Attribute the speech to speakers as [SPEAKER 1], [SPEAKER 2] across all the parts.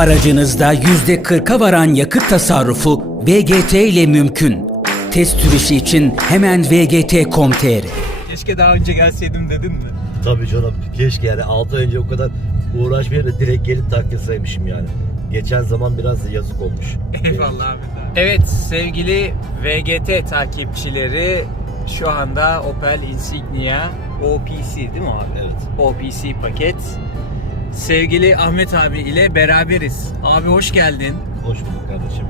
[SPEAKER 1] Aracınızda %40'a varan yakıt tasarrufu VGT ile mümkün. Test sürüşü için hemen vgt.com.tr.
[SPEAKER 2] Keşke daha önce gelseydim dedin mi?
[SPEAKER 3] Tabii canım, keşke yani 6 ay önce o kadar uğraşmayıp da direkt gelip takılsaymışım yani. Geçen zaman biraz da yazık olmuş.
[SPEAKER 2] Eyvallah abi. Evet sevgili VGT takipçileri, şu anda Opel Insignia OPC değil mi abi?
[SPEAKER 3] Evet.
[SPEAKER 2] OPC paket. Sevgili Ahmet abi ile beraberiz. Abi hoş geldin.
[SPEAKER 3] Hoş bulduk kardeşim.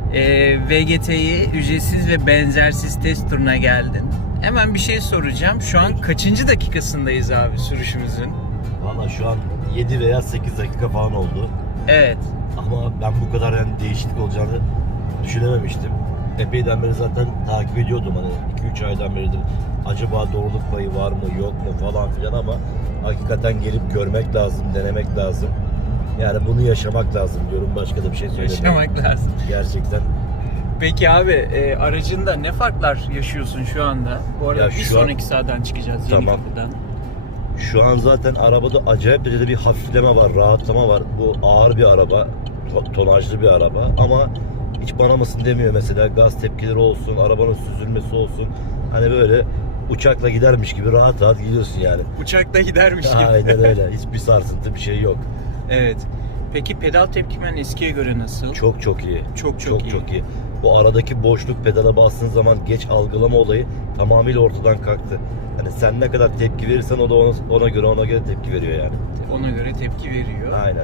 [SPEAKER 2] VGT'yi ücretsiz ve benzersiz test turuna geldin. Hemen bir şey soracağım. Şu an kaçıncı dakikasındayız abi sürüşümüzün?
[SPEAKER 3] Valla şu an 7 veya 8 dakika falan oldu.
[SPEAKER 2] Evet.
[SPEAKER 3] Ama ben bu kadar yani değişiklik olacağını düşünememiştim. Epeyden beri zaten takip ediyordum, hani 2-3 aydan beridir. Acaba doğruluk payı var mı yok mu falan filan, ama hakikaten gelip görmek lazım, denemek lazım. Yani bunu yaşamak lazım diyorum, başka da bir şey söylemiyorum.
[SPEAKER 2] Yaşamak lazım.
[SPEAKER 3] Gerçekten.
[SPEAKER 2] Peki abi aracında ne farklar yaşıyorsun şu anda? Bu arada
[SPEAKER 3] Ya
[SPEAKER 2] bir
[SPEAKER 3] şu an-
[SPEAKER 2] sonraki sahadan çıkacağız.
[SPEAKER 3] Tamam.
[SPEAKER 2] Yeni kapıdan.
[SPEAKER 3] Şu an zaten arabada acayip derecede bir hafifleme var, rahatlama var. Bu ağır bir araba, tonajlı bir araba, ama hiç bana mısın demiyor mesela. Gaz tepkileri olsun, arabanın süzülmesi olsun. Hani böyle uçakla gidermiş gibi rahat rahat gidiyorsun yani.
[SPEAKER 2] Uçakta gidermiş gibi.
[SPEAKER 3] Aynen öyle. Hiçbir sarsıntı, bir şey yok.
[SPEAKER 2] Evet. Peki pedal tepkimen eskiye göre nasıl?
[SPEAKER 3] Çok çok iyi.
[SPEAKER 2] Çok iyi.
[SPEAKER 3] Bu aradaki boşluk, pedala bastığın zaman geç algılama olayı tamamıyla ortadan kalktı. Hani sen ne kadar tepki verirsen o da ona göre tepki veriyor yani.
[SPEAKER 2] Ona göre tepki veriyor.
[SPEAKER 3] Aynen.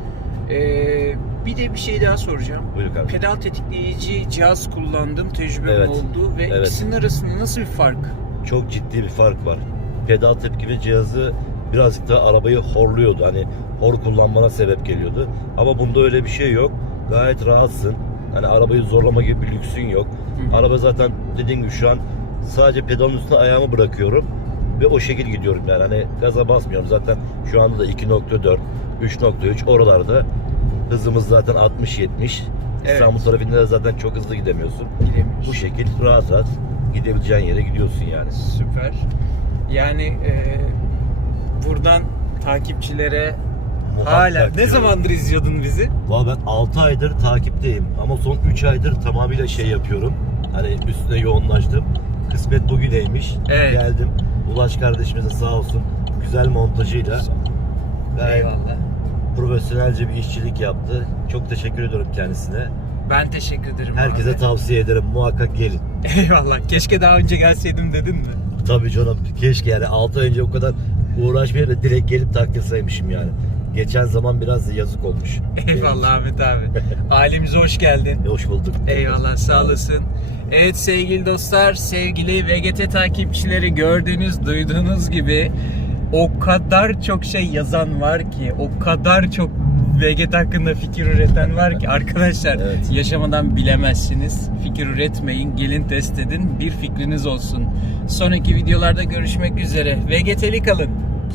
[SPEAKER 2] Bir de bir şey daha soracağım.
[SPEAKER 3] Buyur kardeşim.
[SPEAKER 2] Pedal tetikleyici cihaz kullandım, tecrübem
[SPEAKER 3] Evet.
[SPEAKER 2] oldu ve
[SPEAKER 3] Evet.
[SPEAKER 2] ikisinin arasında nasıl bir fark?
[SPEAKER 3] Çok ciddi bir fark var. Pedal tepkime cihazı birazcık da arabayı horluyordu. Hani hor kullanmana sebep geliyordu. Ama bunda öyle bir şey yok. Gayet rahatsın. Hani arabayı zorlama gibi bir lüksün yok.
[SPEAKER 2] Hı.
[SPEAKER 3] Araba zaten dediğim gibi şu an sadece pedalın üstüne ayağımı bırakıyorum ve o şekil gidiyorum yani. Hani gaza basmıyorum. Zaten şu anda da 2.4, 3.3 oralarda hızımız zaten 60-70.
[SPEAKER 2] Evet.
[SPEAKER 3] İstanbul trafiğinde de zaten çok hızlı gidemiyorsun.
[SPEAKER 2] Bilemiyorum.
[SPEAKER 3] Bu şekil rahat rahat gidebileceğin yere gidiyorsun yani.
[SPEAKER 2] Süper. Yani buradan takipçilere hala
[SPEAKER 3] Muhakkak
[SPEAKER 2] ne
[SPEAKER 3] diyorum.
[SPEAKER 2] zamandır izliyordun bizi?
[SPEAKER 3] Valla ben 6 aydır takipteyim ama son 3 aydır tamamıyla şey yapıyorum. Hani üstüne yoğunlaştım. Kısmet bugüneymiş.
[SPEAKER 2] Evet.
[SPEAKER 3] Geldim. Ulaş kardeşimize sağ olsun güzel montajıyla gayet
[SPEAKER 2] Eyvallah.
[SPEAKER 3] profesyonelce bir işçilik yaptı. Çok teşekkür ediyorum kendisine.
[SPEAKER 2] Ben teşekkür ederim
[SPEAKER 3] Herkese
[SPEAKER 2] abi.
[SPEAKER 3] tavsiye ederim. Muhakkak gelin.
[SPEAKER 2] Eyvallah. Keşke daha önce gelseydim dedin mi?
[SPEAKER 3] Tabii canım, keşke yani 6 ay önce o kadar uğraşmayıp da direkt gelip takılsaymışım yani. Geçen zaman biraz da yazık olmuş.
[SPEAKER 2] Eyvallah Ahmet abi. Ailemize hoş geldin.
[SPEAKER 3] Hoş bulduk.
[SPEAKER 2] Eyvallah, sağ olasın. Evet sevgili dostlar, sevgili VGT takipçileri, gördüğünüz, duyduğunuz gibi o kadar çok şey yazan var ki, o kadar çok VGT hakkında fikir üreten var ki arkadaşlar,
[SPEAKER 3] Evet.
[SPEAKER 2] yaşamadan bilemezsiniz. Fikir üretmeyin, gelin test edin, bir fikriniz olsun. Sonraki videolarda görüşmek üzere. VGT'li kalın.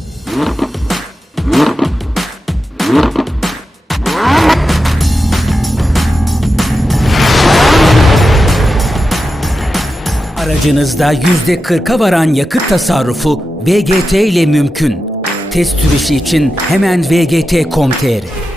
[SPEAKER 1] Aracınızda %40'a varan yakıt tasarrufu VGT ile mümkün. Test sürüşü için hemen vgt.com.tr.